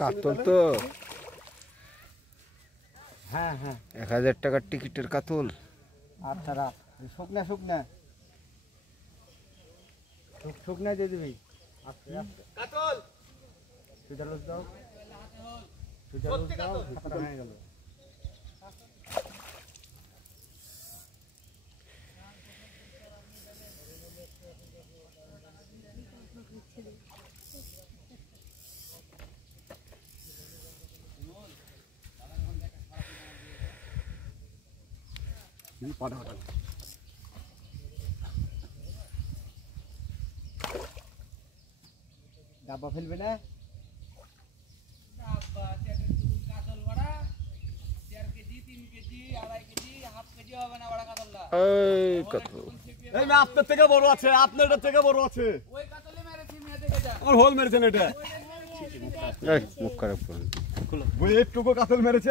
কাতল তো হ্যাঁ হ্যাঁ 1000 টাকার টিকিটের কাতল। আচ্ছা রাখ শুকনা শুকনা শুকনা দিয়ে দিবি। কাতল সুজালস দাও সুজালস দাও হয়ে গেল। ডাব্বা ফেলবে না ডাব্বা কাতল বড়া 4 KG 3 KG 2.5 KG half KG হবে না বড়া কাতলটা। এই কাতল এই মে আপনার থেকে বড় আছে, আপনারটা থেকে বড় আছে। ওই কাতলে মেরেছি মেয়ে দেখে যা আমার হোল মেরেছেন এটা। এই মুখ খারাপ করুন ওই একটুকু কাতল মেরেছে।